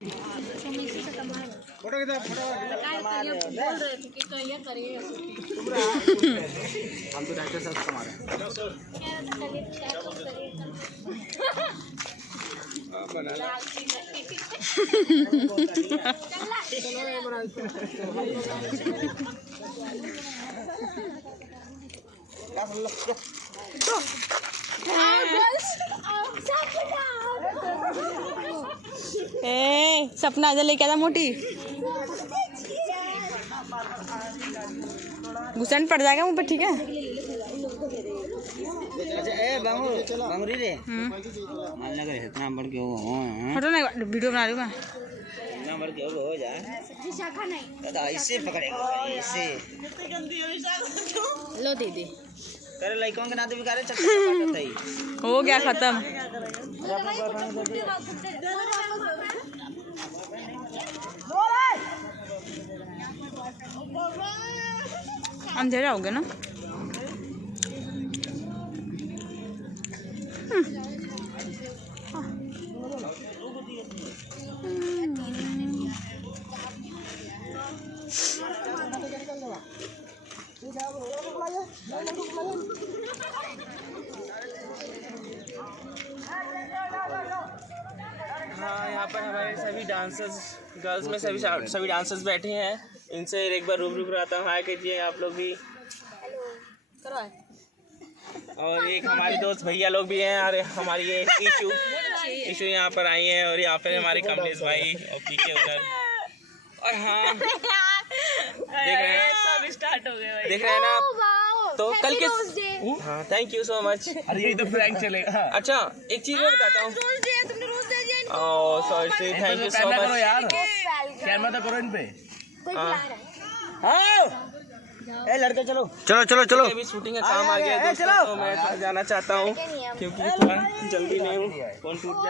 Photo किधर photo बोल रहे थे कि कहिए करिए हम तो डायरेक्टर साहब कमा रहे ए सपना इधर लेके आजा मोटी घुसन पड़ जाएगा मुँह पे ठीक है। अच्छा ए बांगुरी रे मान लगे इतना बढ़ के हो हटो ना वीडियो बना रही हूँ मैं। इतना बढ़ के हो जा दादा ऐसे पकड़ेगा ऐसे लो दीदी करे लइकों के नाते बिकारे चक्कर काटत है हो गया खत्म। अंधेरा हो गया ना। हाँ, यहाँ पर हमारे सभी डांसर्स गर्ल्स में सभी डांसर्स बैठे हैं। इनसे एक बार रूबरू कराता हूँ। हाय कीजिए आप लोग भी। और एक हमारे दोस्त भैया लोग भी हैं और हमारी ये इशू यहाँ पर आई हैं और यहाँ पर हमारे कमलेश भाई और पीछे उधर। और हाँ देख रहे हैं सब स्टार्ट हो गए, देख रहे हैं ना आप। तो कल के हाँ थैंक यू सो मच। अरे यही तो प्रैंक चलेगा। अच्छा एक चीज़ मैं बताता हूँ। Oh sorry thank you so much यार कैमरा तो करो इन पे। हाँ ए लड़के चलो चलो चलो चलो अभी शूटिंग का काम आ गया है दोस्तों, तो मैं जाना चाहता हूँ क्योंकि थोड़ा जल्दी नहीं हूँ, फोन टूट जाए।